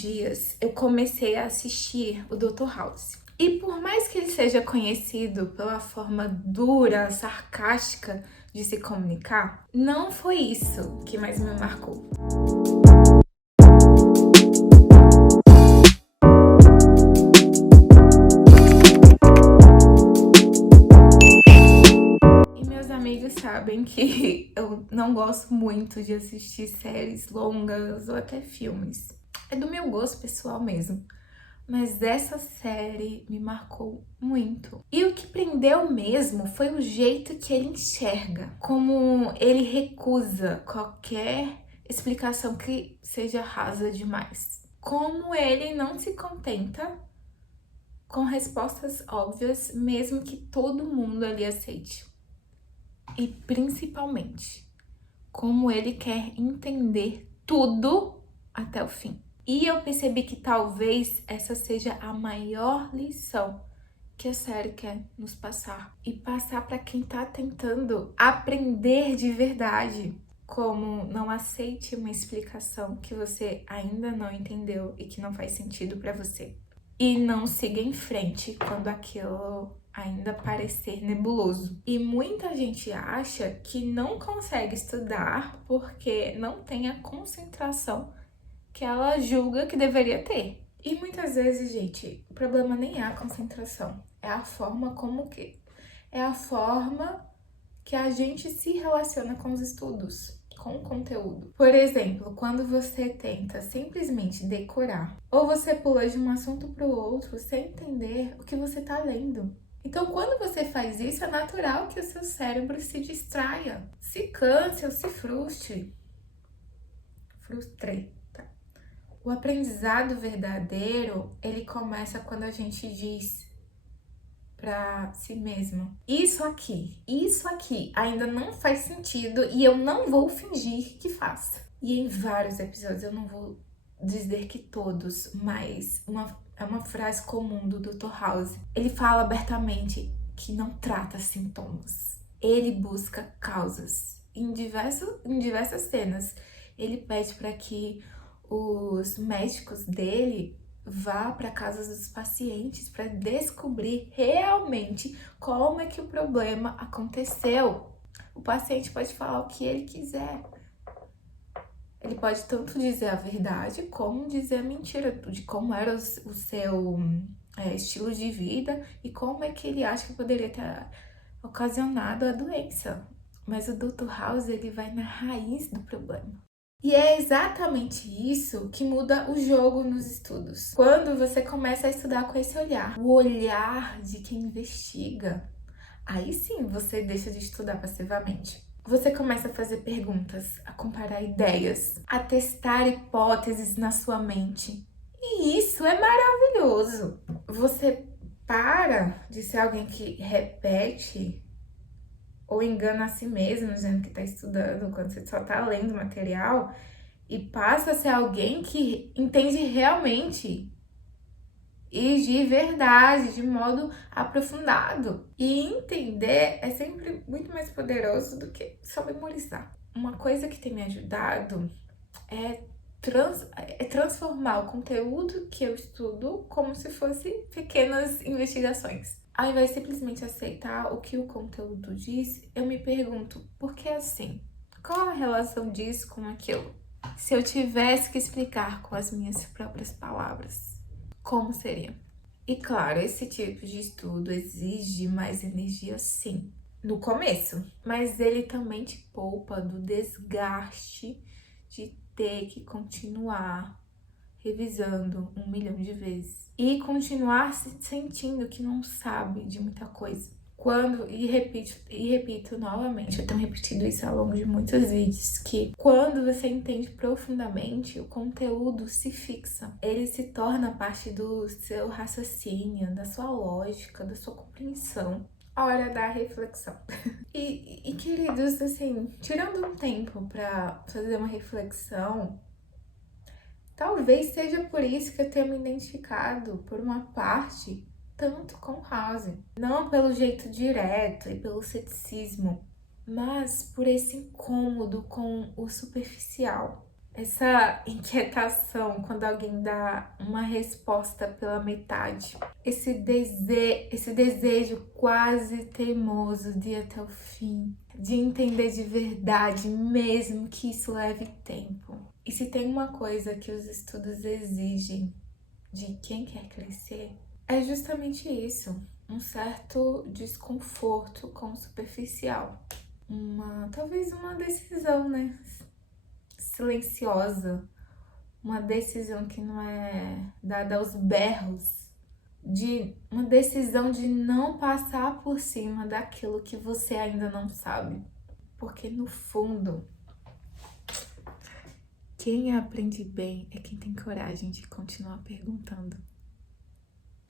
dias eu comecei a assistir o Dr. House. E por mais que ele seja conhecido pela forma dura, sarcástica de se comunicar, não foi isso que mais me marcou. E meus amigos sabem que eu não gosto muito de assistir séries longas ou até filmes. É do meu gosto pessoal mesmo. Mas essa série me marcou muito. E o que prendeu mesmo foi o jeito que ele enxerga, como ele recusa qualquer explicação que seja rasa demais. Como ele não se contenta com respostas óbvias, mesmo que todo mundo ali aceite. E principalmente, como ele quer entender tudo até o fim. E eu percebi que talvez essa seja a maior lição que a série quer nos passar. E passar para quem tá tentando aprender de verdade. Como não aceite uma explicação que você ainda não entendeu e que não faz sentido para você. E não siga em frente quando aquilo ainda parecer nebuloso. E muita gente acha que não consegue estudar porque não tem a concentração que ela julga que deveria ter. E muitas vezes, gente, o problema nem é a concentração, é a forma que a gente se relaciona com os estudos, com o conteúdo. Por exemplo, quando você tenta simplesmente decorar, ou você pula de um assunto para o outro sem entender o que você está lendo. Então, quando você faz isso, é natural que o seu cérebro se distraia, se canse ou se frustre. O aprendizado verdadeiro, ele começa quando a gente diz para si mesmo: isso aqui ainda não faz sentido e eu não vou fingir que faz. E em vários episódios, eu não vou dizer que todos, mas é uma frase comum do Dr. House. Ele fala abertamente que não trata sintomas. Ele busca causas. Em diversas cenas, ele pede para que os médicos dele vá para casa dos pacientes para descobrir realmente como é que o problema aconteceu. O paciente pode falar o que ele quiser. Ele pode tanto dizer a verdade como dizer a mentira de como era o seu estilo de vida e como é que ele acha que poderia ter ocasionado a doença. Mas o Dr. House, ele vai na raiz do problema. E é exatamente isso que muda o jogo nos estudos. Quando você começa a estudar com esse olhar, o olhar de quem investiga, aí sim você deixa de estudar passivamente. Você começa a fazer perguntas, a comparar ideias, a testar hipóteses na sua mente. E isso é maravilhoso. Você para de ser alguém que repete ou engana a si mesmo, dizendo que está estudando, quando você só está lendo material, e passa a ser alguém que entende realmente e de verdade, de modo aprofundado. E entender é sempre muito mais poderoso do que só memorizar. Uma coisa que tem me ajudado é transformar o conteúdo que eu estudo como se fosse pequenas investigações. Ao invés de simplesmente aceitar o que o conteúdo diz, eu me pergunto, por que assim? Qual a relação disso com aquilo? Se eu tivesse que explicar com as minhas próprias palavras, como seria? E claro, esse tipo de estudo exige mais energia, sim, no começo, mas ele também te poupa do desgaste de ter que continuar revisando 1 milhão de vezes e continuar se sentindo que não sabe de muita coisa. Repito novamente, eu tenho repetido isso ao longo de muitos vídeos, que quando você entende profundamente, o conteúdo se fixa. Ele se torna parte do seu raciocínio, da sua lógica, da sua compreensão. Hora da reflexão. E queridos, assim, tirando um tempo para fazer uma reflexão, talvez seja por isso que eu tenha me identificado por uma parte tanto com House. Não pelo jeito direto e pelo ceticismo, mas por esse incômodo com o superficial. essa inquietação quando alguém dá uma resposta pela metade, esse desejo quase teimoso de ir até o fim, de entender de verdade, mesmo que isso leve tempo. E se tem uma coisa que os estudos exigem de quem quer crescer, é justamente isso, um certo desconforto com o superficial. Talvez uma decisão, né? Silenciosa, uma decisão que não é dada aos berros, de uma decisão de não passar por cima daquilo que você ainda não sabe. Porque no fundo, quem aprende bem é quem tem coragem de continuar perguntando.